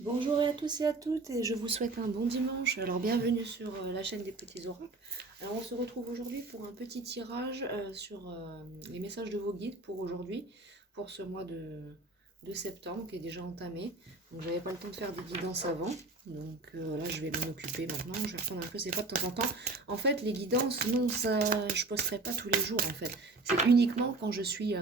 Bonjour à tous et à toutes et je vous souhaite un bon dimanche. Alors bienvenue sur la chaîne des petits oracles. Alors on se retrouve aujourd'hui pour un petit tirage sur les messages de vos guides pour aujourd'hui, pour ce mois de septembre qui est déjà entamé. Donc j'avais pas le temps de faire des guidances avant. Donc là je vais m'en occuper maintenant. Je vais reprendre un peu ces fois de temps en temps. En fait les guidances, non ça je posterai pas tous les jours en fait. C'est uniquement quand je suis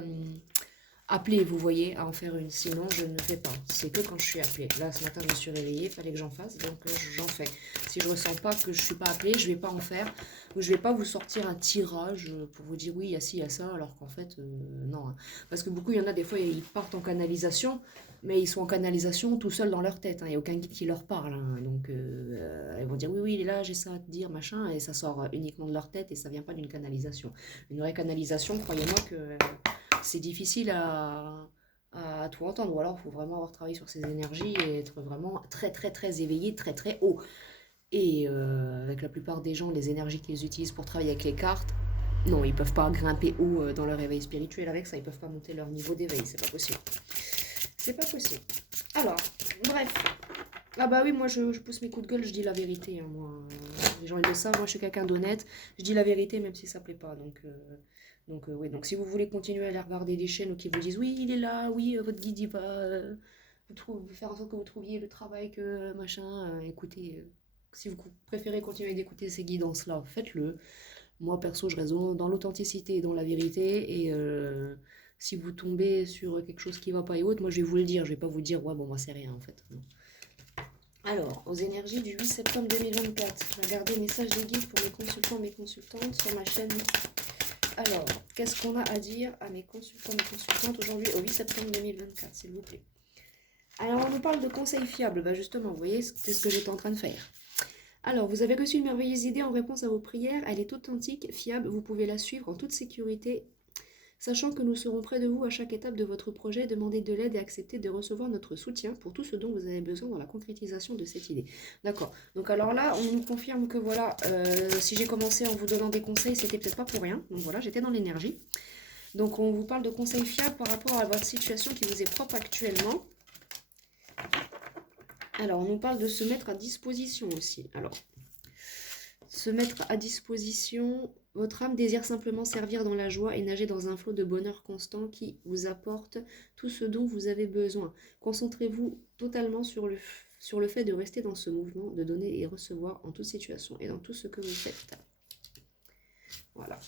appelée, vous voyez, à en faire une. Sinon, je ne fais pas. C'est que quand je suis appelée. Là, ce matin, je me suis réveillée, il fallait que j'en fasse, donc j'en fais. Si je ressens pas que je suis pas appelée, je vais pas en faire. Ou je vais pas vous sortir un tirage pour vous dire oui, il y a ci, il y a ça, alors qu'en fait, non. Hein. Parce que beaucoup, il y en a des fois, ils partent en canalisation, mais ils sont en canalisation tout seuls dans leur tête. Hein. Il n'y a aucun guide qui leur parle. Hein. Donc, ils vont dire oui, oui, il est là, j'ai ça à te dire, machin, et ça sort uniquement de leur tête et ça vient pas d'une canalisation. Une vraie canalisation, croyez-moi que c'est difficile à tout entendre. Ou alors, il faut vraiment avoir travaillé sur ses énergies et être vraiment très, très, très éveillé, très, très haut. Et avec la plupart des gens, les énergies qu'ils utilisent pour travailler avec les cartes, non, ils peuvent pas grimper haut dans leur éveil spirituel avec ça. Ils peuvent pas monter leur niveau d'éveil. C'est pas possible. C'est pas possible. Alors, bref. Ah bah oui, moi je pousse mes coups de gueule, je dis la vérité. Hein, moi, les gens ils le savent, moi je suis quelqu'un d'honnête. Je dis la vérité même si ça plaît pas. Donc oui, donc si vous voulez continuer à aller regarder des chaînes qui vous disent oui, il est là, oui, votre guide il va faire en sorte que vous trouviez le travail que machin, écoutez, si vous préférez continuer d'écouter ces guidances-là, faites-le. Moi perso, je raisonne dans l'authenticité et dans la vérité et si vous tombez sur quelque chose qui va pas et autre, moi je vais vous le dire, je vais pas vous dire ouais bon moi c'est rien en fait. Non. Alors, aux énergies du 8 septembre 2024, je vais regarder message des guides pour mes consultants et mes consultantes sur ma chaîne. Alors, qu'est-ce qu'on a à dire à mes consultants et mes consultantes aujourd'hui au 8 septembre 2024, s'il vous plaît. Alors, on nous parle de conseils fiables. Bah justement, vous voyez, c'est ce que j'étais en train de faire. Alors, vous avez reçu une merveilleuse idée en réponse à vos prières. Elle est authentique, fiable, vous pouvez la suivre en toute sécurité. Sachant que nous serons près de vous à chaque étape de votre projet, demandez de l'aide et acceptez de recevoir notre soutien pour tout ce dont vous avez besoin dans la concrétisation de cette idée. D'accord. Donc alors là, on nous confirme que voilà, si j'ai commencé en vous donnant des conseils, c'était peut-être pas pour rien. Donc voilà, j'étais dans l'énergie. Donc on vous parle de conseils fiables par rapport à votre situation qui vous est propre actuellement. Alors on nous parle de se mettre à disposition aussi. Alors, se mettre à disposition, votre âme désire simplement servir dans la joie et nager dans un flot de bonheur constant qui vous apporte tout ce dont vous avez besoin. Concentrez-vous totalement sur le fait de rester dans ce mouvement, de donner et recevoir en toute situation et dans tout ce que vous faites. Voilà.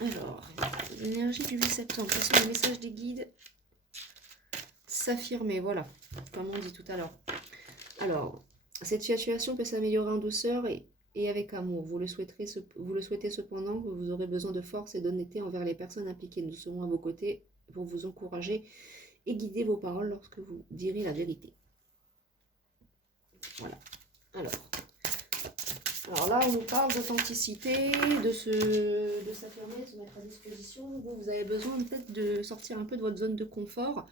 Alors, l'énergie du 8 septembre, quels sont les messages des guides? S'affirmer, voilà, comme on dit tout à l'heure. Alors, cette situation peut s'améliorer en douceur et avec amour. Vous le souhaitez cependant, vous aurez besoin de force et d'honnêteté envers les personnes impliquées. Nous serons à vos côtés pour vous encourager et guider vos paroles lorsque vous direz la vérité. Voilà. Alors là, on nous parle d'authenticité, de s'affirmer, de se mettre à disposition. Vous avez besoin peut-être de sortir un peu de votre zone de confort.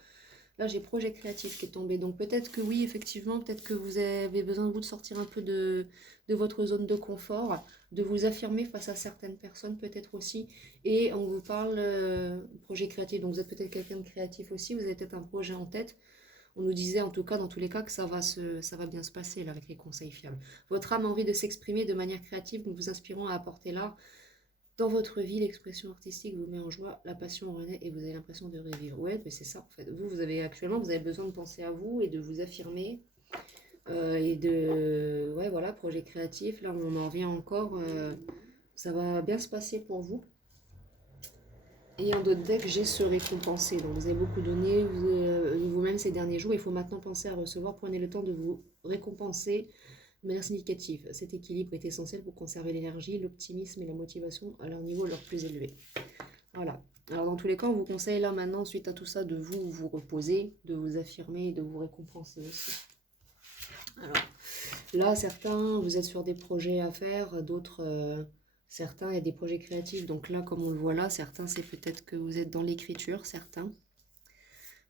Là, j'ai projet créatif qui est tombé. Donc peut-être que oui, effectivement, peut-être que vous avez besoin vous de sortir un peu de votre zone de confort, de vous affirmer face à certaines personnes peut-être aussi. Et on vous parle projet créatif. Donc vous êtes peut-être quelqu'un de créatif aussi, vous avez peut-être un projet en tête. On nous disait en tout cas, dans tous les cas, que ça va bien se passer là, avec les conseils fiables. Votre âme a envie de s'exprimer de manière créative, nous vous inspirons à apporter l'art dans votre vie, l'expression artistique vous met en joie, la passion renaît et vous avez l'impression de revivre. Ouais, mais c'est ça en fait. Vous avez actuellement, vous avez besoin de penser à vous et de vous affirmer et de, ouais, voilà, projet créatif. Là, on en revient encore. Ça va bien se passer pour vous. Et en d'autres decks, j'ai se récompenser. Donc, vous avez beaucoup donné vous-même ces derniers jours. Il faut maintenant penser à recevoir. Prenez le temps de vous récompenser de manière significative. Cet équilibre est essentiel pour conserver l'énergie, l'optimisme et la motivation à leur niveau leur plus élevé. Voilà. Alors dans tous les cas, on vous conseille là maintenant, suite à tout ça, de vous reposer, de vous affirmer et de vous récompenser aussi. Alors là, certains, vous êtes sur des projets à faire, d'autres, certains, il y a des projets créatifs. Donc là, comme on le voit là, certains, c'est peut-être que vous êtes dans l'écriture, certains.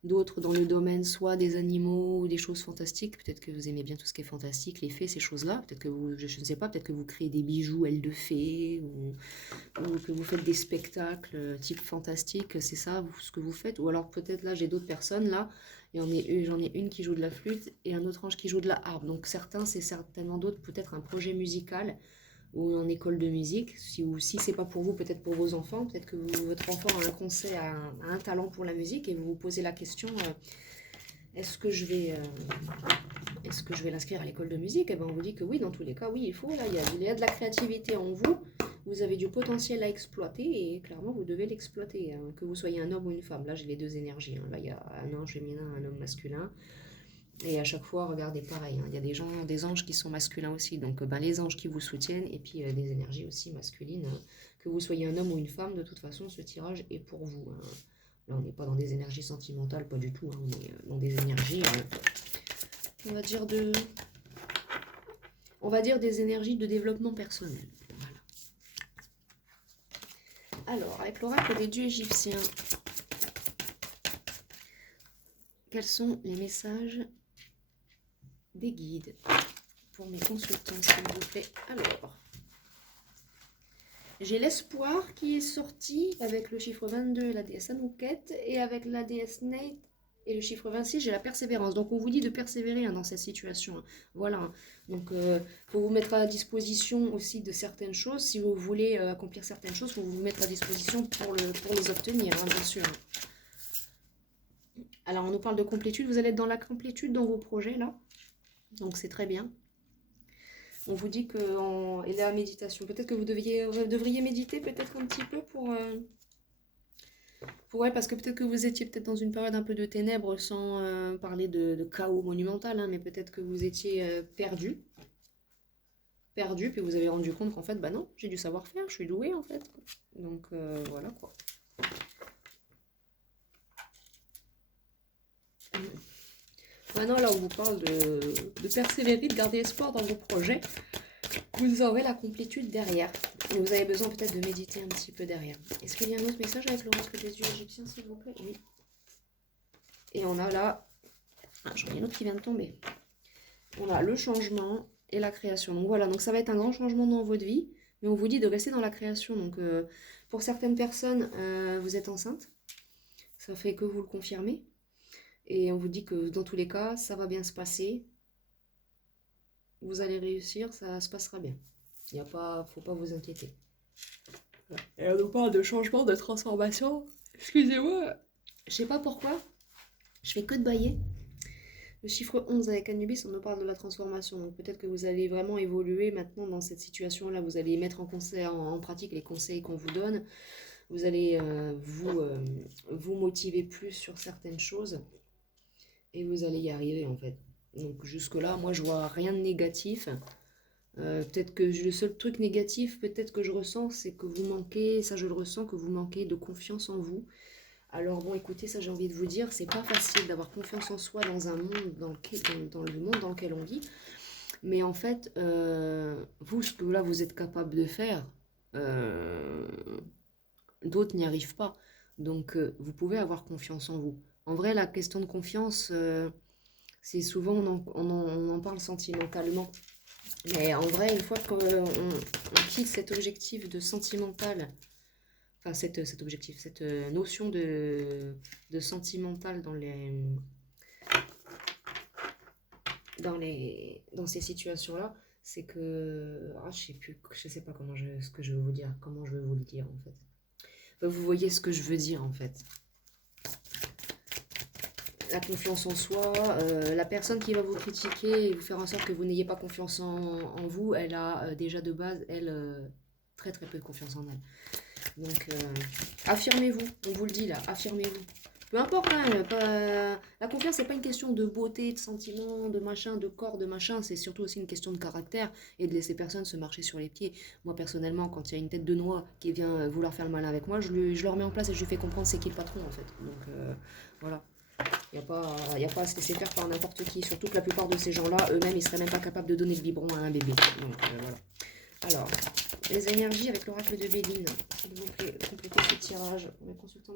d'autres dans le domaine soit des animaux ou des choses fantastiques. Peut-être que vous aimez bien tout ce qui est fantastique, les fées, ces choses-là. Peut-être que vous, je ne sais pas, peut-être que vous créez des bijoux ailes de fées ou que vous faites des spectacles type fantastique, c'est ça ce que vous faites. Ou alors peut-être là, j'ai d'autres personnes là, j'en ai une qui joue de la flûte et un autre ange qui joue de la harpe. Donc certains, c'est certainement d'autres, peut-être un projet musical ou en école de musique. Si c'est pas pour vous, peut-être pour vos enfants. Peut-être que votre enfant a un concert, a un talent pour la musique et vous vous posez la question, est-ce que je vais l'inscrire à l'école de musique? Et ben on vous dit que oui, dans tous les cas, oui, il faut. Là, il y a de la créativité en vous. Vous avez du potentiel à exploiter et clairement, vous devez l'exploiter. Hein, que vous soyez un homme ou une femme. Là, j'ai les deux énergies. Hein. Là, il y a un ange féminin, un homme masculin. Et à chaque fois, regardez, pareil, hein, il y a des anges qui sont masculins aussi. Donc, les anges qui vous soutiennent et puis des énergies aussi masculines. Hein. Que vous soyez un homme ou une femme, de toute façon, ce tirage est pour vous. Hein. Là, on n'est pas dans des énergies sentimentales, pas du tout. Hein. On est dans des énergies, on va dire des énergies de développement personnel. Voilà. Alors, avec l'oracle des dieux égyptiens, quels sont les messages des guides pour mes consultants, s'il vous plaît? Alors, j'ai l'espoir qui est sorti avec le chiffre 22, la déesse Anouket, et avec la déesse Nate et le chiffre 26, j'ai la persévérance. Donc on vous dit de persévérer hein, dans cette situation. Voilà. Donc faut vous mettre à disposition aussi de certaines choses. Si vous voulez accomplir certaines choses, faut vous mettre à disposition pour les obtenir, hein, bien sûr. Alors on nous parle de complétude. Vous allez être dans la complétude dans vos projets là. Donc c'est très bien. On vous dit que et la méditation, peut-être que vous devriez méditer peut-être un petit peu pour ouais, parce que peut-être que vous étiez peut-être dans une période un peu de ténèbres sans parler de chaos monumental, hein, mais peut-être que vous étiez perdu, puis vous avez rendu compte qu'en fait, bah non, j'ai du savoir-faire, je suis douée en fait. Donc voilà quoi. Maintenant, là, on vous parle de persévérer, de garder espoir dans vos projets. Vous aurez la complétude derrière. Et vous avez besoin peut-être de méditer un petit peu derrière. Est-ce qu'il y a un autre message avec l'oracole des dieux égyptiens, s'il vous plaît? Oui. Et on a là... Ah, j'en ai une autre qui vient de tomber. On a le changement et la création. Donc voilà, donc ça va être un grand changement dans votre vie. Mais on vous dit de rester dans la création. Donc pour certaines personnes, vous êtes enceinte. Ça fait que vous le confirmez. Et on vous dit que dans tous les cas, ça va bien se passer. Vous allez réussir, ça se passera bien. Faut pas vous inquiéter. Et on nous parle de changement, de transformation. Excusez-moi. Je sais pas pourquoi. Je fais que de bailler. Le chiffre 11 avec Anubis, on nous parle de la transformation. Donc peut-être que vous allez vraiment évoluer maintenant dans cette situation-là. Vous allez mettre en pratique les conseils qu'on vous donne. Vous allez vous motiver plus sur certaines choses. Et vous allez y arriver en fait. Donc jusque-là, moi je vois rien de négatif. Peut-être que le seul truc négatif, peut-être que je ressens, c'est que vous manquez, ça je le ressens, que vous manquez de confiance en vous. Alors bon, écoutez, ça j'ai envie de vous dire, c'est pas facile d'avoir confiance en soi dans un monde, dans le monde dans lequel on vit. Mais en fait, vous, ce que là vous êtes capable de faire, d'autres n'y arrivent pas. Donc vous pouvez avoir confiance en vous. En vrai, la question de confiance, c'est souvent, on en parle sentimentalement. Mais en vrai, une fois qu'on quitte cet objectif de sentimental, enfin cette notion de sentimental dans ces situations-là, c'est que je sais pas ce que je veux vous dire, comment je veux vous le dire en fait. Enfin, vous voyez ce que je veux dire en fait. La confiance en soi, la personne qui va vous critiquer et vous faire en sorte que vous n'ayez pas confiance en vous, elle a déjà de base, très très peu de confiance en elle. Donc, affirmez-vous, on vous le dit là, affirmez-vous. Peu importe, hein, la confiance, c'est pas une question de beauté, de sentiment, de machin, de corps, de machin, c'est surtout aussi une question de caractère et de laisser personne se marcher sur les pieds. Moi, personnellement, quand il y a une tête de noix qui vient vouloir faire le malin avec moi, je le remets en place et je lui fais comprendre c'est qui le patron en fait. Donc, voilà. Il n'y a pas à se laisser faire par n'importe qui. Surtout que la plupart de ces gens-là, eux-mêmes, ils ne seraient même pas capables de donner le biberon à un bébé. Donc voilà. Alors, les énergies avec l'oracle de Béline. S'il vous plaît, complétez ce tirage. Mes consultants.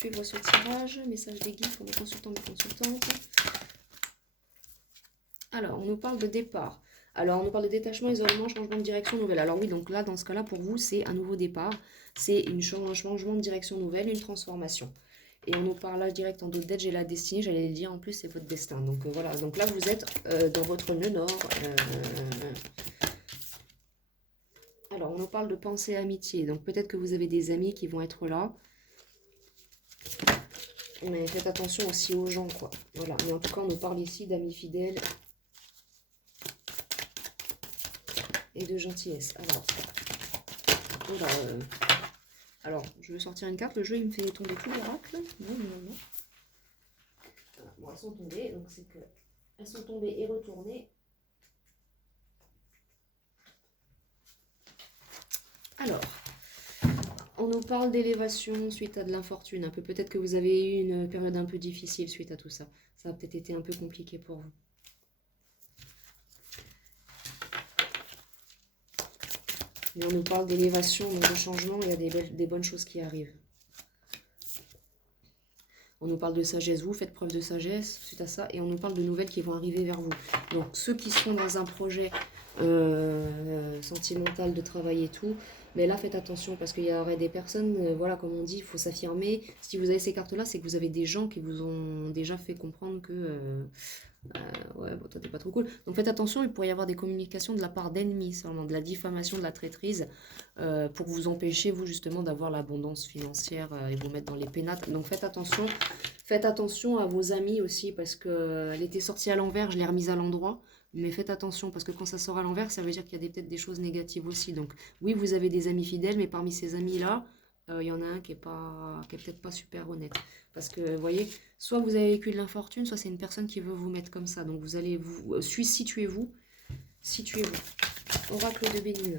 poursuivre ce tirage. Message des guides pour mes consultants, mes consultantes. Alors, on nous parle de départ. Alors, on nous parle de détachement, isolement, changement de direction nouvelle. Alors oui, donc là, dans ce cas-là, pour vous, c'est un nouveau départ. C'est un changement de direction nouvelle, une transformation. Et on nous parle là direct en dos de dette, j'ai la destinée, j'allais le dire, en plus, c'est votre destin. Donc voilà, donc là, vous êtes dans votre nœud nord. Alors, on nous parle de pensée amitié. Donc peut-être que vous avez des amis qui vont être là. Mais faites attention aussi aux gens, quoi. Voilà, mais en tout cas, on nous parle ici d'amis fidèles. Et de gentillesse. Alors, je veux sortir une carte. Le jeu, il me fait tomber tout l'oracle. Non. Voilà. Bon, elles sont tombées. Donc, c'est que elles sont tombées et retournées. Alors, on nous parle d'élévation suite à de l'infortune. Un peu, peut-être que vous avez eu une période un peu difficile suite à tout ça. Ça a peut-être été un peu compliqué pour vous. Et on nous parle d'élévation, de changement, il y a des bonnes choses qui arrivent. On nous parle de sagesse, vous faites preuve de sagesse suite à ça, et on nous parle de nouvelles qui vont arriver vers vous. Donc ceux qui seront dans un projet sentimental de travail et tout, mais là faites attention parce qu'il y aurait des personnes, voilà, comme on dit, il faut s'affirmer. Si vous avez ces cartes-là, c'est que vous avez des gens qui vous ont déjà fait comprendre que... ouais, bon, toi t'es pas trop cool. Donc faites attention, il pourrait y avoir des communications de la part d'ennemis, seulement de la diffamation, de la traîtrise, pour vous empêcher, vous, justement, d'avoir l'abondance financière et vous mettre dans les pénates. Donc faites attention à vos amis aussi, parce qu'elle était sortie à l'envers, je l'ai remise à l'endroit. Mais faites attention, parce que quand ça sort à l'envers, ça veut dire qu'il y a peut-être des choses négatives aussi. Donc oui, vous avez des amis fidèles, mais parmi ces amis-là, il y en a un qui est peut-être pas super honnête. Parce que, vous voyez, soit vous avez vécu de l'infortune, soit c'est une personne qui veut vous mettre comme ça. Donc vous allez vous... situez-vous. Oracle de Béline.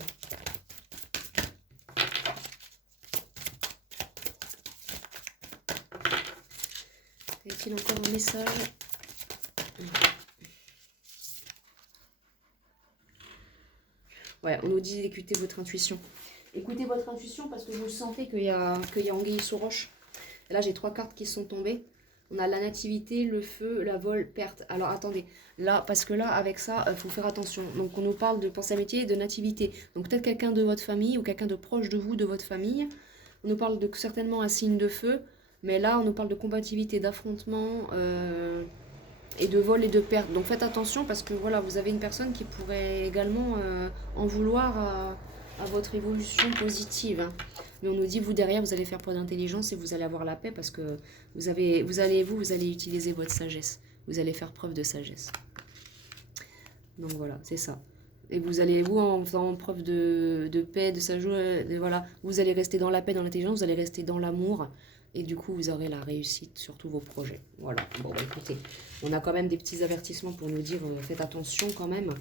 Y a-t-il encore un message? Ouais, on nous dit d'écouter votre intuition. Écoutez votre intuition parce que vous sentez qu'il y a anguille sous roche. Et là, j'ai 3 cartes qui sont tombées. On a la nativité, le feu, la vol, perte. Alors, attendez. Là, parce que là, avec ça, il faut faire attention. Donc, on nous parle de pensée amitié et de nativité. Donc, peut-être quelqu'un de votre famille ou quelqu'un de proche de vous, de votre famille. On nous parle de certainement un signe de feu. Mais là, on nous parle de combativité, d'affrontement et de vol et de perte. Donc, faites attention parce que, voilà, vous avez une personne qui pourrait également en vouloir à votre évolution positive. Hein. Mais on nous dit, vous derrière, vous allez faire preuve d'intelligence et vous allez avoir la paix parce que vous allez utiliser votre sagesse. Vous allez faire preuve de sagesse. Donc voilà, c'est ça. Et vous allez, en faisant preuve de paix, de sagesse, voilà, vous allez rester dans la paix, dans l'intelligence, vous allez rester dans l'amour. Et du coup, vous aurez la réussite sur tous vos projets. Voilà. Bon, bah, écoutez, on a quand même des petits avertissements pour nous dire, faites attention quand même.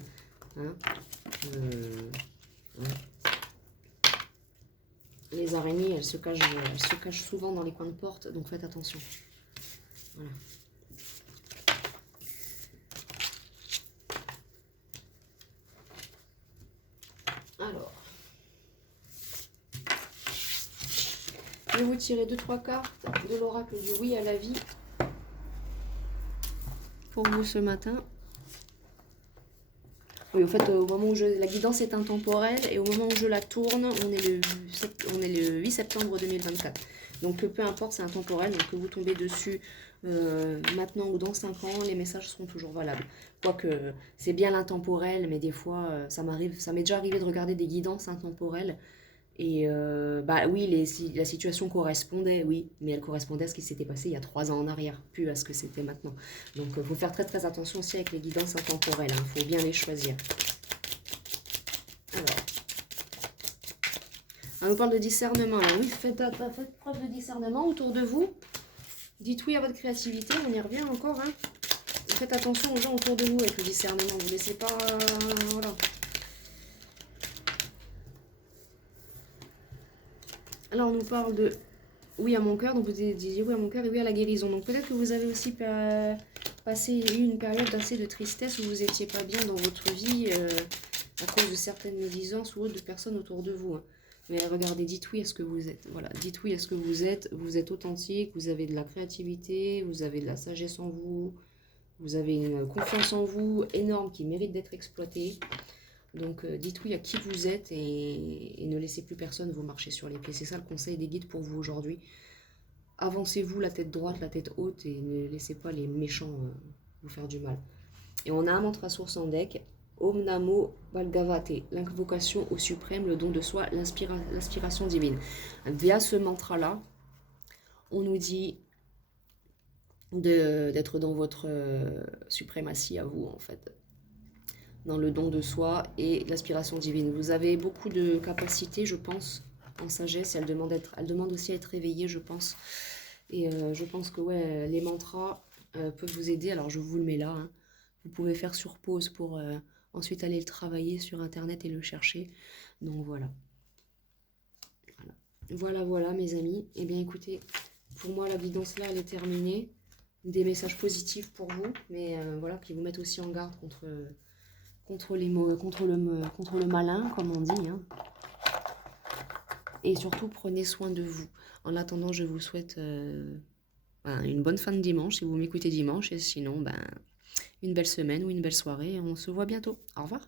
Hein. Les araignées, elles se cachent souvent dans les coins de porte, donc faites attention. Voilà. Alors, je vais vous tirer 2-3 cartes de l'oracle du oui à la vie pour vous ce matin. Oui, en fait, au moment où la guidance est intemporelle et au moment où je la tourne, on est le 8 septembre 2024. Donc, peu importe, c'est intemporel. Donc, que vous tombez dessus maintenant ou dans 5 ans, les messages seront toujours valables. Quoique, c'est bien l'intemporel, mais des fois, ça m'est déjà arrivé de regarder des guidances intemporelles. Et bah oui, la situation correspondait, oui, mais elle correspondait à ce qui s'était passé il y a 3 ans en arrière, plus à ce que c'était maintenant. Donc il faut faire très très attention aussi avec les guidances intemporelles, il faut bien les choisir. Alors, on nous parle de discernement, là. Oui, faites preuve de discernement autour de vous. Dites oui à votre créativité, on y revient encore. Hein. Faites attention aux gens autour de vous avec le discernement, vous ne laissez pas... voilà. Là, on nous parle de oui à mon cœur, donc vous disiez oui à mon cœur et oui à la guérison. Donc peut-être que vous avez aussi eu une période assez de tristesse où vous n'étiez pas bien dans votre vie à cause de certaines médisances ou autres de personnes autour de vous. Hein. Mais regardez, dites oui à ce que vous êtes. Voilà, dites oui à ce que vous êtes authentique, vous avez de la créativité, vous avez de la sagesse en vous, vous avez une confiance en vous énorme qui mérite d'être exploitée. Donc dites oui à qui vous êtes et ne laissez plus personne vous marcher sur les pieds. C'est ça le conseil des guides pour vous aujourd'hui. Avancez-vous la tête droite, la tête haute et ne laissez pas les méchants vous faire du mal. Et on a un mantra source en deck. Om Namo Bhagavate, l'invocation au suprême, le don de soi, l'inspiration divine. Via ce mantra-là, on nous dit d'être dans votre suprématie à vous, en fait, dans le don de soi et l'aspiration divine. Vous avez beaucoup de capacités, je pense, en sagesse. Elle demande aussi à être réveillée, je pense. Et je pense que ouais, les mantras peuvent vous aider. Alors je vous le mets là. Hein. Vous pouvez faire sur pause pour ensuite aller le travailler sur internet et le chercher. Donc voilà. Voilà mes amis. Eh bien écoutez, pour moi la guidance là elle est terminée. Des messages positifs pour vous, mais voilà, qui vous mettent aussi en garde contre le malin, comme on dit. Hein. Et surtout, prenez soin de vous. En attendant, je vous souhaite une bonne fin de dimanche, si vous m'écoutez dimanche. Et sinon, une belle semaine ou une belle soirée. On se voit bientôt. Au revoir.